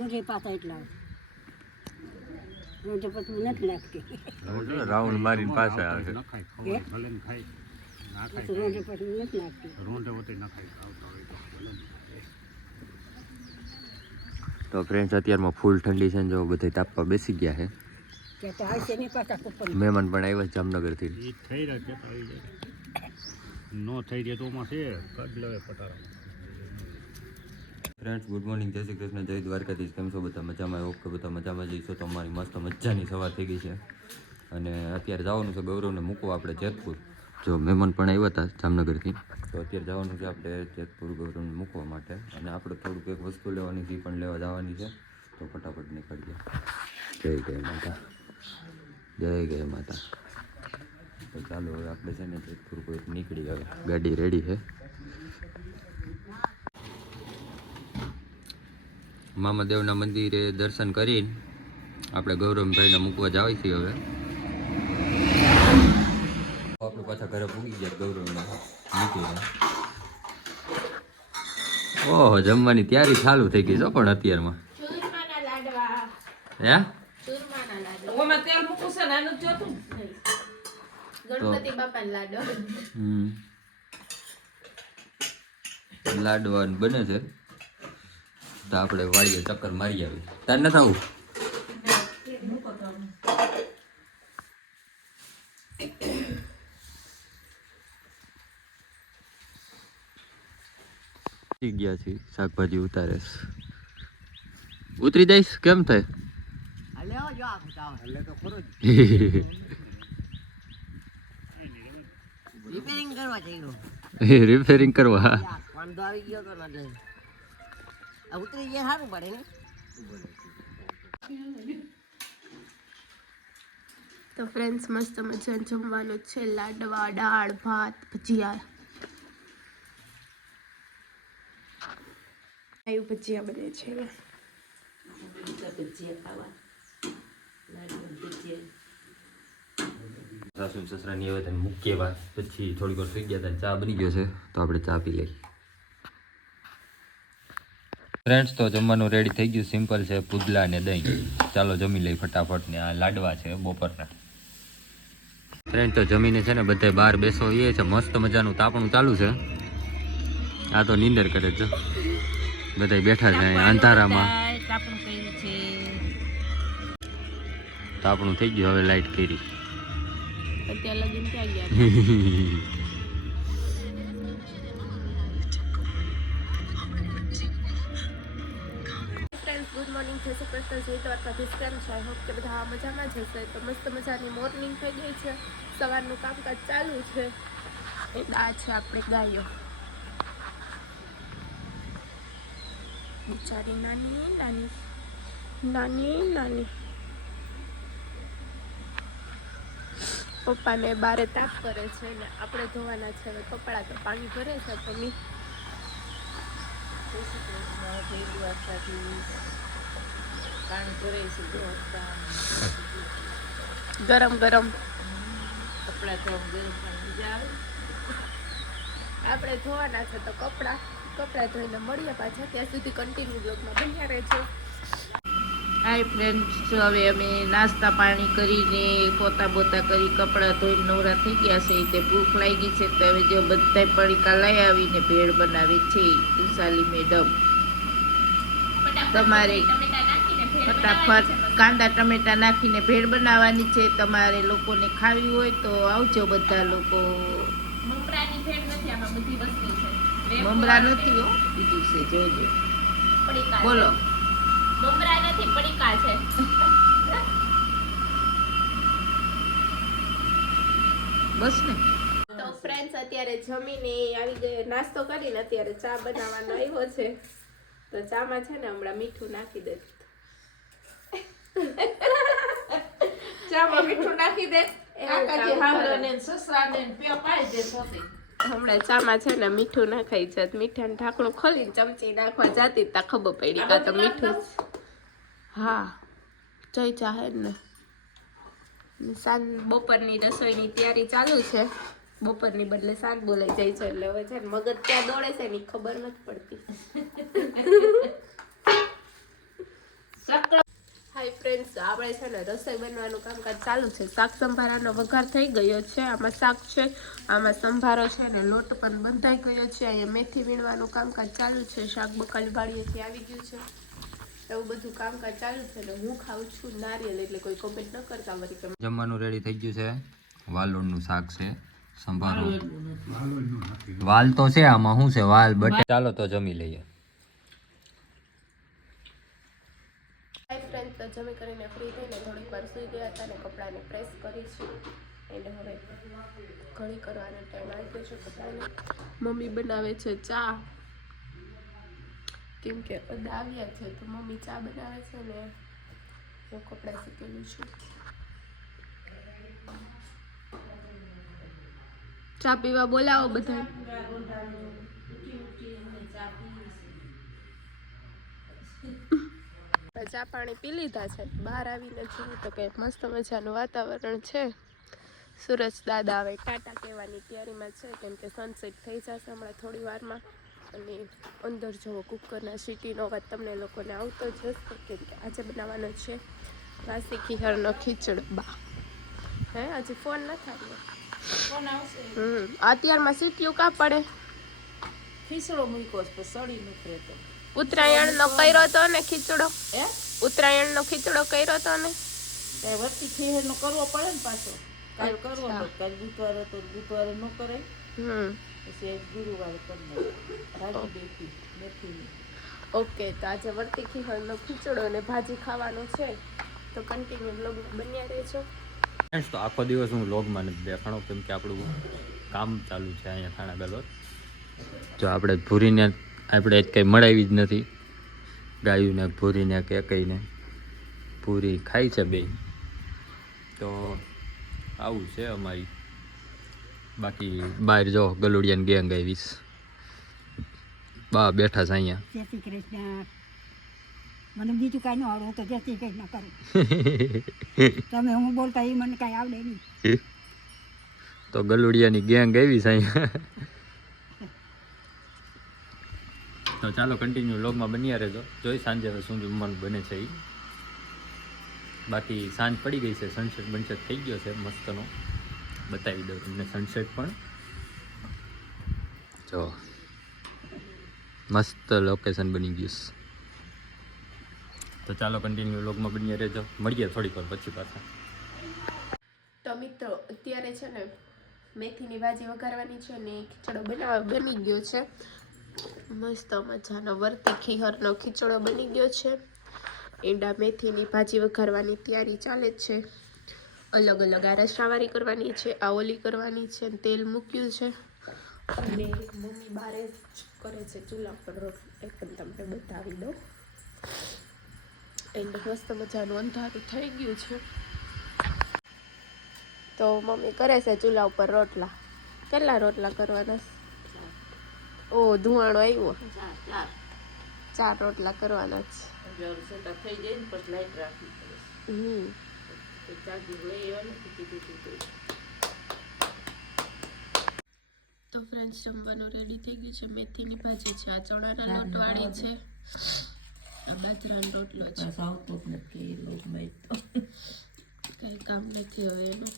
Rote પાતા એટલા rote પછી નથી લાગતી રાઉન્ડ મારીને પાછા આવે છે રોટે પછી નથી લાગતી તો ફ્રેન્ડ્સ અત્યારમાં ફૂલ ઠંડી છે ને જો બધા તાપવા બેસી ગયા છે ત્યાં તો આવશે નહીં પાછા કુપન મહેમાન પણ આવ્યા છે જામનગરથી થઈ રહ્યા છે નો થઈ રહ્યા તો માં છે કદ લેવે પટારા ફ્રેન્ડ્સ ગુડ મોર્નિંગ જય શ્રી કૃષ્ણ જય દ્વારકાધીશ કેમ છો બધા મજામાં ઓકે બધા મજામાં જઈશો તો અમારી મસ્ત મજાની સવાર થઈ ગઈ છે અને અત્યારે જવાનું છે ગૌરવને મૂકવા આપણે જેતપુર જો મહેમાન પણ આવ્યા હતા જામનગરથી તો અત્યારે જવાનું છે આપણે જેતપુર ગૌરવને મૂકવા માટે અને આપણે થોડુંક એક વસ્તુ લેવાની છે પણ લેવા જવાની છે તો ફટાફટ નીકળીએ જય જય માતા જય જય માતા તો ચાલો હવે આપણે છે ને જેતપુર કોઈ નીકળી હવે ગાડી રેડી છે મામાદેવના મંદિરે દર્શન કરીને આપણે ગૌરવભાઈને મૂકવા જાવી છીએ હવે આપણે પાછા ઘરે પૂગી ગયા ગૌરવને મૂકીને ઓહો જમવાની તૈયારી ચાલુ થઈ ગઈ છે પણ અત્યારમાં હે ઓમાં તેલ મૂકું છે ને આનું જોતું ગણપતિ બાપાના લાડવા લાડવા બને છે તો આપણે વાડીએ ચક્કર મારી આવી તાર ન થવું ગયા છે શાકભાજી ઉતારે ઉતરી જઈશ કેમ થાય રિપેરિંગ કરવા જઈયો રિપેરિંગ કરવા વાંધો આવી ગયો તો ના ઉતરી ગયા સારું પડે ને તો ફ્રેન્ડ્સ મસ્ત મજાનું જમવાનું છે લાડવા દાળ ભાત ભજીયા આયુ ભજીયા બને છે સાસુ સસરાની હવે તને મૂકીએ વાત પછી થોડીક વાર સુઈ ગયા હતા ચા બની ગયો છે તો આપણે ચા પી લઈએ ફ્રેન્ડ્સ તો જમવાનું રેડી થઈ ગયું સિમ્પલ છે પુદલા અને દહીં ચાલો જમી લઈ ફટાફટ ને આ લાડવા છે બપોરના ફ્રેન્ડ તો જમીને છે ને બધે બહાર બેસો એ છે મસ્ત મજાનું તાપણું ચાલુ છે આ તો નીંદર કરે છે બધા બેઠા છે અંધારામાં તાપણું થઈ ગયું હવે લાઈટ કરી અત્યારે લગીન ક્યાં ગયા ગુડ મોર્નિંગ જય શ્રી કૃષ્ણ જય દ્વારકાધીશ કેમ છે આઈ હોપ કે બધા મજામાં જ હશે તો મસ્ત મજાની મોર્નિંગ થઈ ગઈ છે સવારનું કામકાજ ચાલુ છે આ છે આપણે ગાયો બિચારી નાની નાની નાની નાની પપ્પાને બારે તાપ કરે છે ને આપણે ધોવાના છે હવે કપડાં તો પાણી ભરે છે તો મી ગરમ ગરમ કપડા તો આપણે ધોવાના છે તો કપડા ધોઈને મળીએ પાછા ત્યાં સુધી કન્ટિન્યુ બ્લોગમાં બન્યા રહેજો હાય ફ્રેન્ડ્સ હવે અમે નાસ્તા પાણી કરીને પોતા બોતા કરી કપડાં ધોઈને નવરા થઈ ગયા છે તે ભૂખ લાગી છે તો હવે જો બધા પડીકા લઈ આવીને ભેળ બનાવે છે ઉષાલી મેડમ તમારે ફટાફટ કાંદા ટમેટા નાખીને ભેળ બનાવવાની છે તમારે લોકોને ખાવી હોય તો આવજો બધા લોકો મમરાની ભેળ નથી આમાં બધી વસ્તુ છે મમરા નથી હો બીજું છે જોજો બોલો મમરા નથી પડીકા છે બસ ને તો ફ્રેન્ડ્સ અત્યારે જમીને આવી ગયો નાસ્તો કરીને અત્યારે ચા બનાવવાનો આવ્યો છે તો ચામાં છે ને હમણાં મીઠું નાખી દે ચામાં મીઠું નાખી દે હમણાં ચામાં છે ને મીઠું નાખાઈ છે મીઠાનું ઢાંકણું ખોલીને ચમચી નાખવા જાતી તા ખબર પડી કાં તો મીઠું હા જઈ ચાહે ને સાંજ બપોરની રસોઈની તૈયારી ચાલુ છે બપોરની બદલે સાંજ બોલાઈ જાય છે એટલે હવે છે ને મગજ ક્યાં દોડે છે ને ખબર નથી પડતી હાય ફ્રેન્ડ્સ, આપણે છે ને રસોઈ બનવાનું કામકાજ ચાલુ છે. શાક સંભારાનો વઘાર થઈ ગયો છે. આમાં શાક છે, આમાં સંભારો છે ને લોટ પણ બંધાઈ ગયો છે. અહીંયા મેથી વીણવાનું કામકાજ ચાલુ છે. શાક બકાલી વાડીએથી આવી ગયું છે. એવું બધું કામકાજ ચાલુ છે ને હું ખાઉં છું નારિયેલ, એટલે કોઈ કમેન્ટ ન કરતા વળી કે જમવાનું રેડી થઈ ગયું છે. વાલોળનું શાક છે, સંભારો વાલ તો છે, આમાં શું છે વાલ બટે. ચાલો તો જમી લઈએ. હાય ફ્રેન્ડ્સ, તો જમી કરીને ફ્રી થઈને થોડીક વાર સૂઈ ગયા હતા ને કપડાને પ્રેસ કરી છે. એન્ડ હવે ઘણી કરવાનો ટાઈમ આવી ગયો છે કપડાને. મમ્મી બનાવે છે ચા, કેમ કે બધા આવ્યા છે તો મમ્મી ચા બનાવે છે ને હું કપડાં શીખેલું છું. ચા પીવા બોલાવો બધા. ચા પાણી પી લીધા છે. બહાર આવીને જોયું તો કંઈક મસ્ત મજાનું વાતાવરણ છે. સૂરજ દાદા હવે ટાટા કહેવાની તૈયારીમાં છે, કેમ કે સનસેટ થઈ જશે હમણાં થોડી વારમાં. અને અંદર જવો કુકરના સીટીનો અવાજ તમને લોકોને આવતો જ હશે, કેમ કે આજે બનાવવાનો છે વાસી ખીચડનો ખીચડબા. હે હજી ફોન નથી આવ્યો. અત્યારમાં સીટીઓ કા પડે? ખીચડો મૂક્યો તો સડી નીકળે તો ઉત્તરાયણનો કર્યો તો ને ખીચડો? ઉત્તરાયણનો ખીચડો કર્યો તો ને? વસ્તી ખીચડનો કરવો પડે ને પાછો. કાલ કરવો હતો, કાલ બુધવારે તો બુધવારે ન કરાય, પછી ગુરુવારે કરી ભાજી દેખી મેથીની. ઓકે, તો આજે વર્તી ખીચડનો ખીચડો અને ભાજી ખાવાનું છે, તો કન્ટિન્યુ બ્લોગમાં બન્યા રહેજો. તો આખો દિવસ હું વ્લોગમાં નથી દેખાણો, કેમ કે આપણું કામ ચાલુ છે અહીંયા થાણા ગલોત. જો આપણે ભૂરીને આપણે જ કંઈ મળાવી જ નથી, ગાયુંને ભૂરીને કે કહીને પૂરી ખાઈ છે બે. તો આવું છે અમારી. બાકી બહાર જો ગલુડિયાની ગેંગ આવીશ, બા બેઠા છે અહીંયા. જય શ્રી કૃષ્ણ. મને બીજું કાંઈ ન આવડે, હું તો જય શ્રી કૃષ્ણ કરું. તમે હું બોલતા એ મને કાંઈ આવડે નહીં. તો ગલુડિયાની ગેંગ આવી છે અહીંયા. તો ચાલો કન્ટિન્યુ વ્લોગમાં બન્યા રહેજો. જોઈ સાંજે હવે શું જમવાનું બને છે એ. બાકી સાંજ પડી ગઈ છે, સનસેટ બનસેટ થઈ ગયો છે મસ્તનો. બતાવી દઉં તમને સનસેટ પણ. જો મસ્ત લોકેશન બની ગયું છે. તો ચાલો કન્ટિન્યુ વ્લોગમાં બન્યા રહેજો. મળીએ થોડીક વાર પછી પાછા. તો મિત્રો અત્યારે છે ને મેથીની ભાજી વઘારવાની છે ને ખીચડો બની ગયો છે. મસ્ત મજાનો વર્તી ખીચડનો ખીચડો બની ગયો છે. ઈંડા મેથીની ભાજી વઘારવાની તૈયારી ચાલે જ છે. અલગ અલગ આ રસાવાળી કરવાની છે, આ ઓલી કરવાની છે, તેલ મૂક્યું છે અને મમ્મી બારે જ કરે છે ચૂલા પર રોટલી. એ પણ તમને બતાવી દઉં. એન્ડ મસ્ત મજાનું અંધારું થઈ ગયું છે તો મમ્મી કરે છે ચૂલા ઉપર રોટલા. કેટલા રોટલા કરવાના? ઓ ધુવાણો આવ્યો. 4 રોટલા કરવાના છે. થઈ જાય ને પછી લાઈટ રાખવી પડે. ચાર્જિંગ લઈ આવવાનું કીધું. તો ફ્રેન્ડ્સ જમવાનું રેડી થઈ ગયું છે. મેથીની ભાજી છે, આ ચણાના લોટવાળી છે, આ બાજરાનો રોટલો છે. કઈ કામ નથી હવે એનું.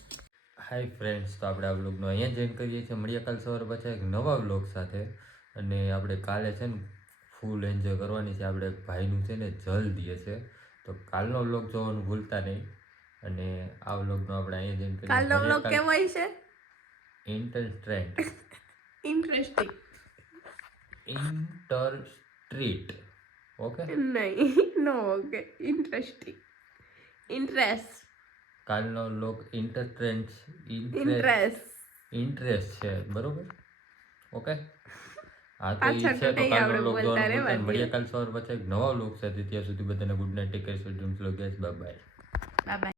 હાય ફ્રેન્ડ્સ, તો આપણે આ વ્લોગનો અહીંયા જોઈન કરીએ છીએ. મળીએ કાલ સવારે પાછા એક નવા વ્લોગ સાથે. અને આપણે કાલે છે ને ફૂલ એન્જોય કરવાની છે. આપણે ભાઈનું છે ને જલ્દી હશે, તો કાલનો વ્લોગ જોવાનું ભૂલતા નહીં. અને આ વ્લોગનો આપણે અહીંયા જોઈન કરીએ. કાલનો વ્લોગ કેવો હોય છે? ઇન્ટરેસ્ટિંગ. ઇન્ટરસ્ટ્રીટ. ઓકે નહીં, નો ઓકે, ઇન્ટરેસ્ટિંગ. ઇન્ટરેસ્ટ. કાલનો વ્લોગ ઇન્ટરેસ્ટ છે, બરોબર? ઓકે, હા તો એ છે. તો કાલનો વ્લોગ જોવાનું ભૂલતા નહીં. મળીએ કાલ સવારે પછી એક નવા વ્લોગ સાથે. ત્યાં સુધી બધાને good night, take care, sweet dreams, love guys, bye bye. Bye by.